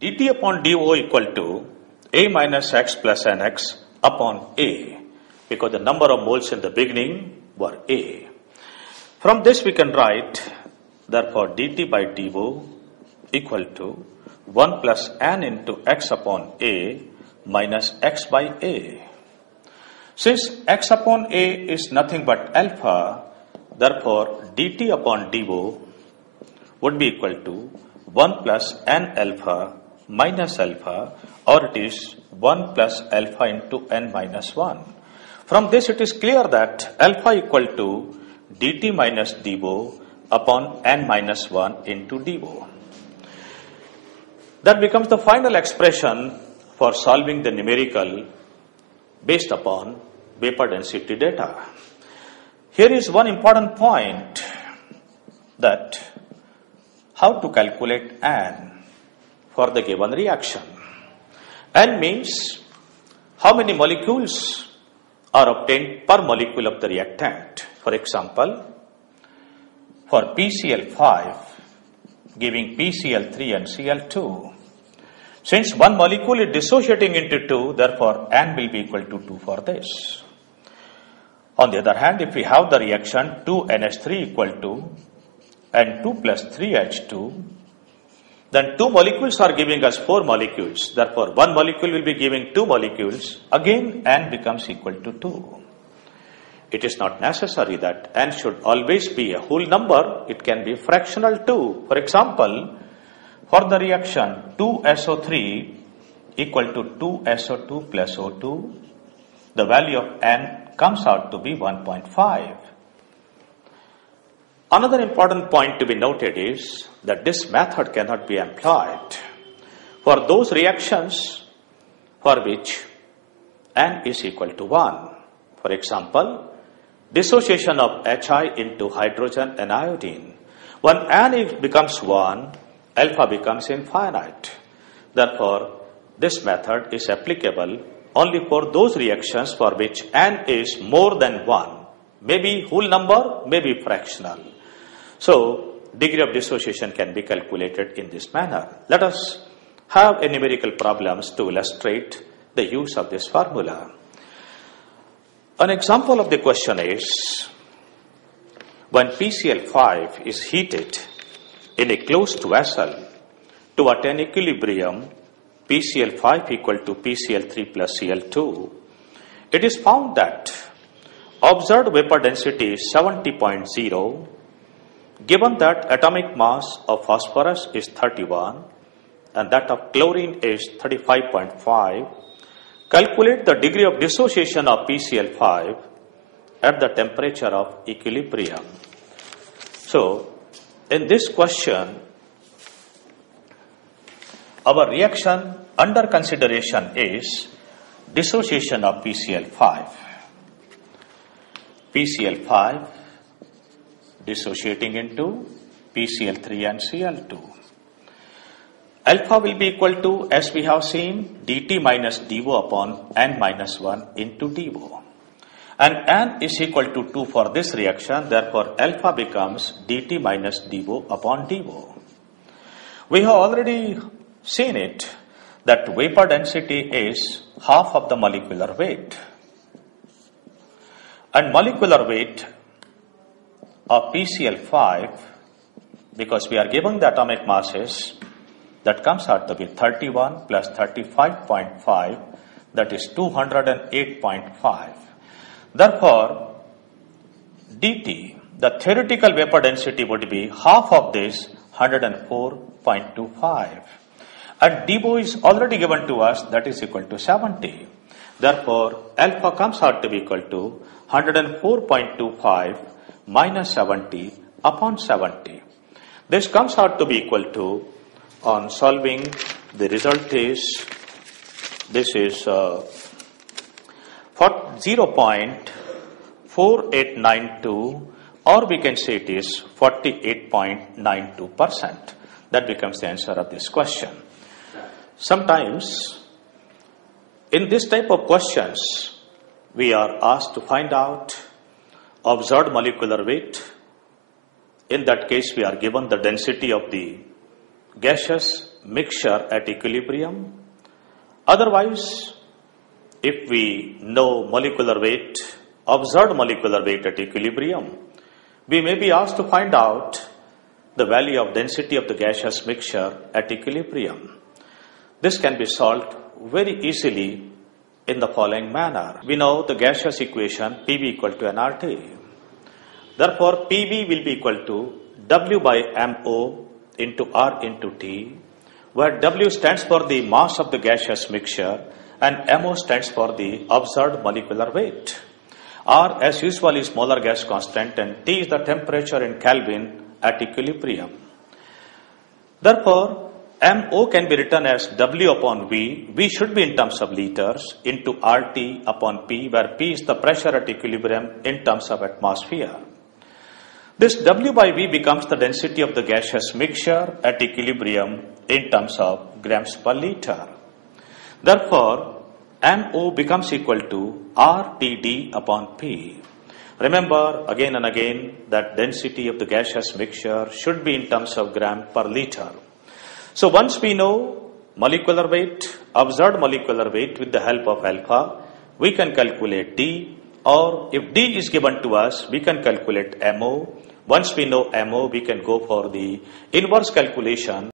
dt upon dO equal to A minus x plus nx upon A, because the number of moles in the beginning were A. From this we can write, therefore, dt by dO equal to 1 plus n into x upon A minus x by A. Since x upon A is nothing but alpha, therefore, dt upon dO would be equal to 1 plus n alpha minus alpha, or it is 1 plus alpha into n minus 1. From this it is clear that alpha equal to dt minus dO upon n minus 1 into dO. That becomes the final expression for solving the numerical based upon vapor density data. Here is one important point, that how to calculate n for the given reaction. N means how many molecules are obtained per molecule of the reactant. For example, for PCl5 giving PCl3 and Cl2. Since one molecule is dissociating into 2, therefore n will be equal to 2 for this. On the other hand, if we have the reaction 2NH3 equal to N2 plus 3H2, then 2 molecules are giving us 4 molecules. Therefore, 1 molecule will be giving 2 molecules. Again, n becomes equal to 2. It is not necessary that n should always be a whole number. It can be fractional too. For example, for the reaction 2SO3 equal to 2SO2 plus O2, the value of n comes out to be 1.5. Another important point to be noted is that this method cannot be employed for those reactions for which n is equal to 1. For example, dissociation of Hi into hydrogen and iodine. When n becomes 1, alpha becomes infinite. Therefore, this method is applicable only for those reactions for which n is more than 1. Maybe whole number, maybe fractional. So, degree of dissociation can be calculated in this manner. Let us have a numerical problems to illustrate the use of this formula. An example of the question is, when PCl5 is heated in a closed vessel to attain equilibrium PCl5 equal to PCl3 plus Cl2, it is found that observed vapor density is 70.0, given that atomic mass of phosphorus is 31 and that of chlorine is 35.5, calculate the degree of dissociation of PCl5 at the temperature of equilibrium. So, in this question, our reaction under consideration is dissociation of PCl5. PCl5 dissociating into PCl3 and Cl2. Alpha will be equal to, as we have seen, dt minus dO upon n minus 1 into dO. And n is equal to 2 for this reaction, therefore alpha becomes dt minus dO upon dO. We have already seen it that vapor density is half of the molecular weight. And molecular weight of PCl5, because we are given the atomic masses, that comes out to be 31 plus 35.5, that is 208.5. Therefore, dt, the theoretical vapor density would be half of this 104.25. And dO is already given to us, that is equal to 70. Therefore, alpha comes out to be equal to 104.25 minus 70 upon 70. This comes out to be equal to, on solving, the result is, this is 0.4892, or we can say it is 48.92%. That becomes the answer of this question. Sometimes, in this type of questions, we are asked to find out observed molecular weight. In that case, we are given the density of the gaseous mixture at equilibrium. Otherwise, if we know molecular weight, observed molecular weight at equilibrium, we may be asked to find out the value of density of the gaseous mixture at equilibrium. This can be solved very easily in the following manner. We know the gaseous equation PV equal to nRT. Therefore, PV will be equal to W by MO into R into T, where W stands for the mass of the gaseous mixture and MO stands for the observed molecular weight. R, as usual, is molar gas constant and T is the temperature in Kelvin at equilibrium. Therefore, MO can be written as W upon V. V should be in terms of liters into RT upon P, where P is the pressure at equilibrium in terms of atmosphere. This W by V becomes the density of the gaseous mixture at equilibrium in terms of grams per liter. Therefore, MO becomes equal to RTD upon P. Remember again and again that density of the gaseous mixture should be in terms of gram per liter. So once we know molecular weight, observed molecular weight with the help of alpha, we can calculate D, or if D is given to us, we can calculate MO. Once we know MO, we can go for the inverse calculation